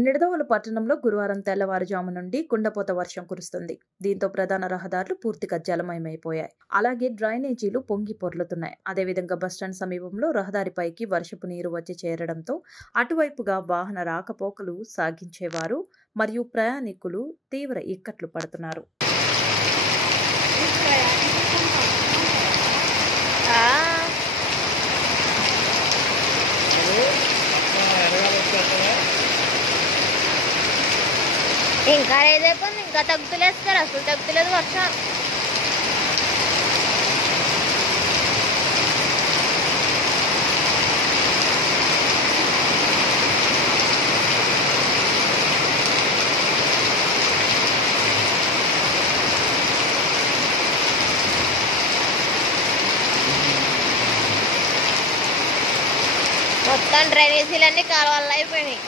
నిడదవోలు పట్టణంలో గురువారం తెల్లవారుజాము నుండి కుండపోత వర్షం కురుస్తుంది. దీంతో ప్రధాన రహదారులు పూర్తిగా జలమయమైపోయాయి. అలాగే డ్రైనేజీలు పొంగి పొర్లుతున్నాయి. అదేవిధంగా బస్టాండ్ సమీపంలో రహదారిపైకి వర్షపు నీరు వచ్చి చేరడంతో అటువైపుగా వాహన రాకపోకలు సాగించేవారు మరియు ప్రయాణికులు తీవ్ర ఇక్కట్లు పడుతున్నారు. ఇంకా రేదైపోయింది, ఇంకా తగ్గుతలేదు సార్, అసలు తగ్గుతలేదు వర్షం. మొత్తం డ్రైనేజీలన్నీ కాలువల్లో అయిపోయినాయి.